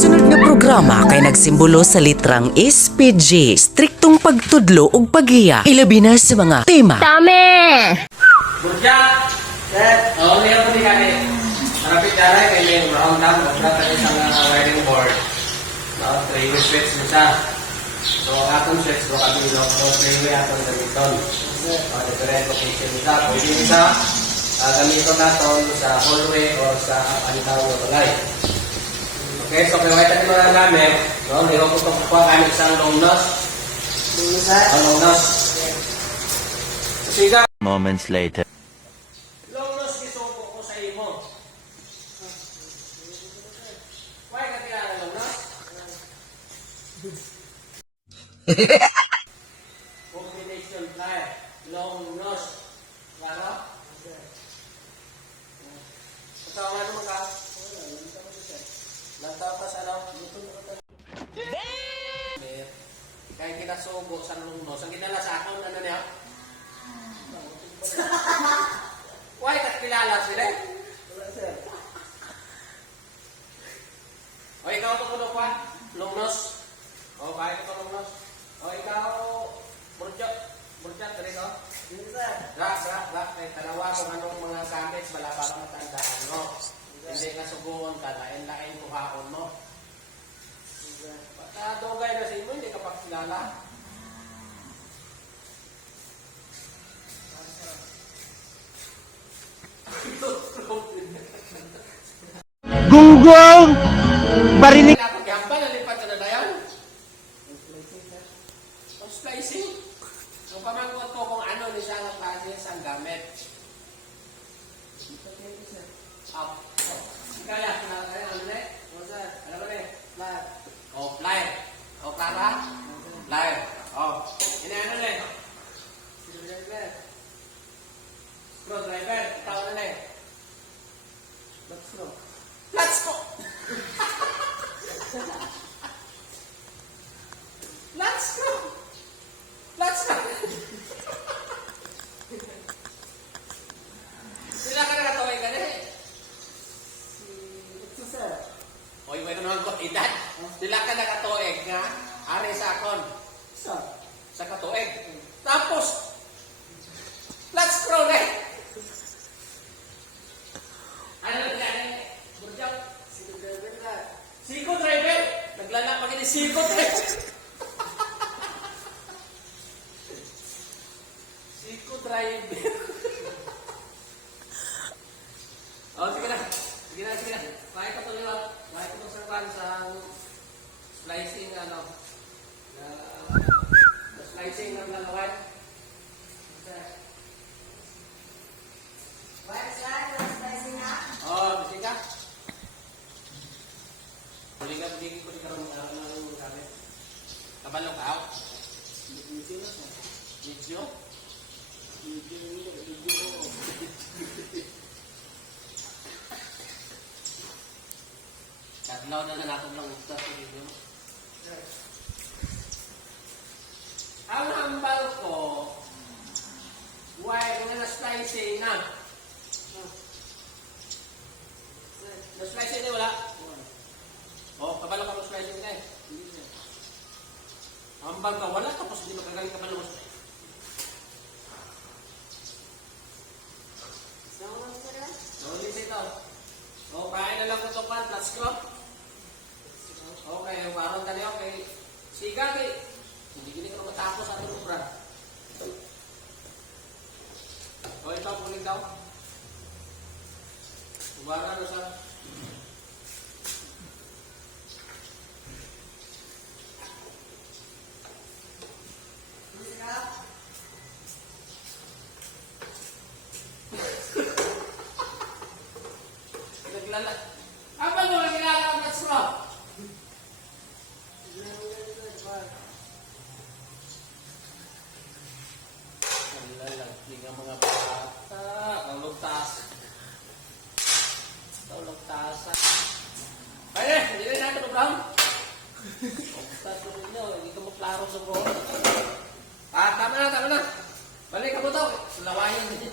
kasunod nga programa kay nagsimbolo sa litrang SPG, striktong pagtudlo ug paghiya, ilabi na sa mga tema. Dami! Burja, set. Oh, lihat po di kani. Marapit daray kay yung round down, magkata tayo sa wiring board. No, three-way switch nisa. So, atong switch ko kami no, so three-way atong gamiton. Different location nisa. Pwede nisa, gamiton natin sa hallway or sa anitaw na balay. Okay, so kaya tayo mga gamit, no, niloko ko po kami isang long nose. Long nose. Siga. Moments later. Long nose gisuko ko sa imo. Why ka kilala long nose? Combination plier. Long nose. Klaro? Ito ang ano ka? Lantaw ka sa ano? Kaya kinasugo sa long nose. Ang kinala sa akon, ano niya? Why ka kilala sila? O ikaw ito kuno pa? Long nose? O kaya ito long nose? O ikaw burjot? Burjot ka rin o? Ra. Kaya tanawa kung anong mga gamit wala para matandaan mo. Hindi ka subuon ka, lain-lain kuhaon mo. Basta dogay na sa imo, hindi ka pa kilala. Gunggong! Barinig! Pagkampan, nalipat ka na dayan. Ang splicing. Ang pamangkot ko kung ano ni siya ang klase sa gamit. Up. Kaya, ano na? Ano ba na? Plier. Oh, plier. Oh, Clara? Plier. Oh. Ini ano na? Screwdriver. Ikaw ano na? Let's go! Let's go! Let's go! Sila ka nakataway ka na eh. Oy, may naman ko edad. Sila ka nakatuig nga. Ari sa akon. Sa katuig. Tapos, let's go na eh. Ano na Burjak? Siko driver. Naglalak pag ini Siko driver. Siko driver. Oh, sige na. Kaya ka tuloy lang. Kaya ka tuloy sa splicing ano. Splicing ng lalawan. Oh, bisa ka? Boleh ka bigyan ko di karon ng gamit. Kabalo ka out. Video? Kadlaw na nato lang usta sa video. Ang hambal ko, why nga na-splicing na? Na-splicing na wala? O, kabalo ka mo-splicing na eh. Hambal ka wala, tapos hindi makagaling kabalo mo. Ulit ito. O, kain na lang ito pa, let's go. Okay, waron ka niyo kay Siga kay hindi gini ka matapos sa ating program. O, ito, puling daw. Ubara na sa naglala. Apa mo naglalala ang kasro? Nalalagay nga mga bata. Kaulog-tas. Kaya, hindi rin natin program. Kaulog-tas ko rin nyo. Hindi ka maklaro sa bro. Tama na. Balik ka mo to. Lawayan.